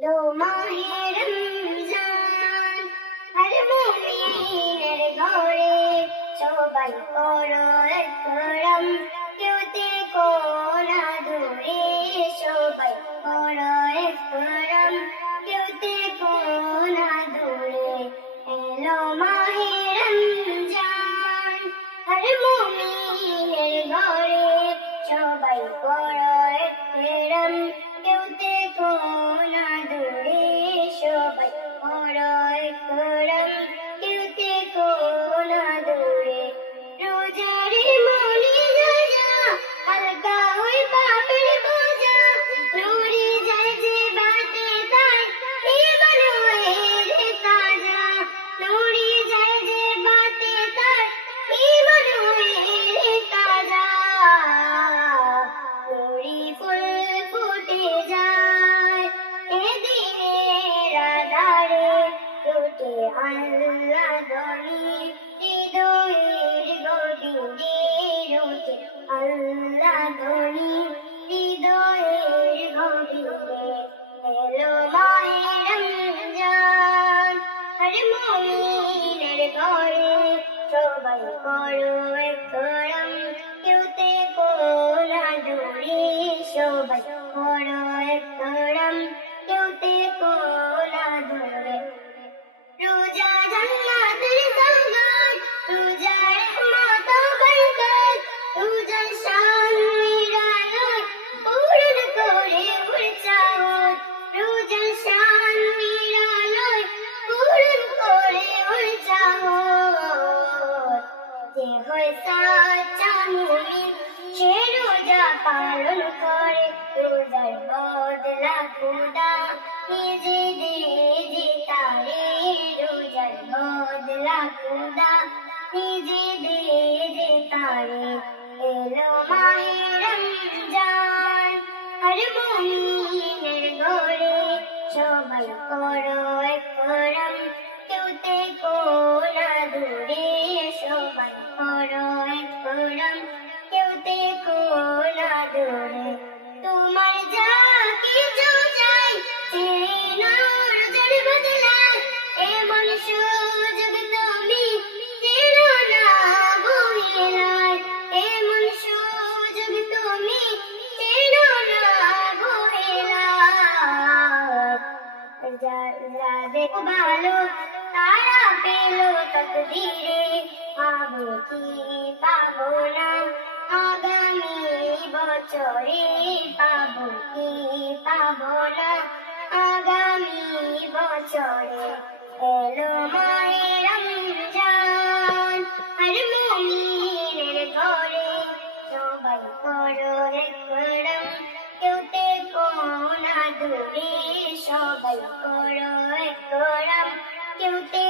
লো মাহে রমজান হর মুমিনের ঘরে সবাই করো একরম কেউতে কোনা দূরে সবাই করো একরম কেউতে কোনা দূরে এলো মাহে রমজান হর মুমিনের ঘরে সবাই করো একরম দেখো না দূরে। ধনী হৃদয়ের গভীরে লুটে আল্লাহ ধনী হৃদয়ের গভীরে এলো মাহে রমজান হর মুমিনের ঘরে সবাই করো একরম কেউতে কোলা দূরে সবাই করো সে রোজা পালন করে রোজার নিজে দে তারে রোজার বদলা নিজে দে তারে এলো মাহে রমজান আর মুমিনের ঘরে সবাই করো একরম কেউতে কোনা দূরে সবাই করো একরম কেউতে কোনা দূরে, তোমার যা কিছু চাই এমন সুযোগ তুমি দিলো না যাদের ভালো তকদিরে পাবো কি পাবো না আগামী বছরে পাবো কি পাবো না আগামী বছরে এলো মায়ে রমজান। আর মুমিনের ঘরে সবাই করো একরম কেউতে কোনা দূরে সবাই করো একরম কেউতে কোনা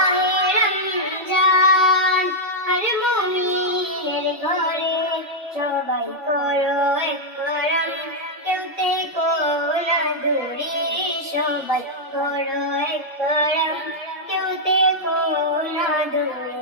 सोबत करो एक करम क्यों देखो ना दूर